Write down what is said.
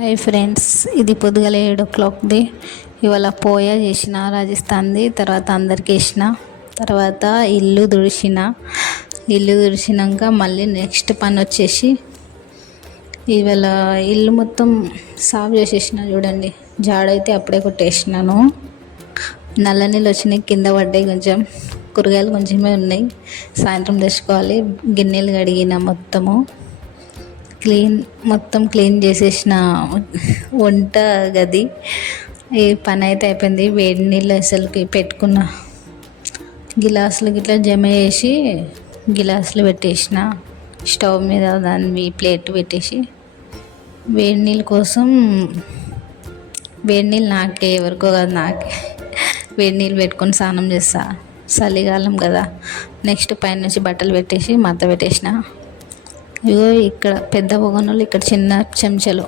Hi friends, ఇది పొద్దుగల 7 o'clockది. ఇవాళ పోయా చేసిన రాజస్థాన్ది. తర్వాత అందరికి వేసిన తర్వాత ఇల్లు తుడిచినాక మళ్ళీ నెక్స్ట్ పని వచ్చేసి ఇవాళ ఇల్లు మొత్తం సాఫ్ చేసేసిన. చూడండి, జాడైతే అప్పుడే కొట్టేసినాను. నల్ల నీళ్ళు వచ్చినాయి, కింద పడ్డాయి. కొంచెం కూరగాయలు కొంచెమే ఉన్నాయి, సాయంత్రం తెచ్చుకోవాలి. గిన్నెలు కడిగిన మొత్తం క్లీన్ చేసేసిన. వంట గది ఈ పని అయితే అయిపోయింది. వేడి నీళ్ళు అసలుకి పెట్టుకున్న గిలాసులు గిట్లా జమ చేసి గిలాసులు పెట్టేసిన స్టవ్ మీద. దాన్ని ప్లేట్ పెట్టేసి వేడి నీళ్ళ కోసం, వేడి నీళ్ళు నాకే, ఎవరికో కాదు నాకే, వేడి నీళ్ళు పెట్టుకొని స్నానం చేస్తా. చలికాలం కదా. నెక్స్ట్ పైన నుంచి బట్టలు పెట్టేసి మడత పెట్టేసిన. ఇగో ఇక్కడ పెద్ద బొగనలు, ఇక్కడ చిన్న చెంచాలు.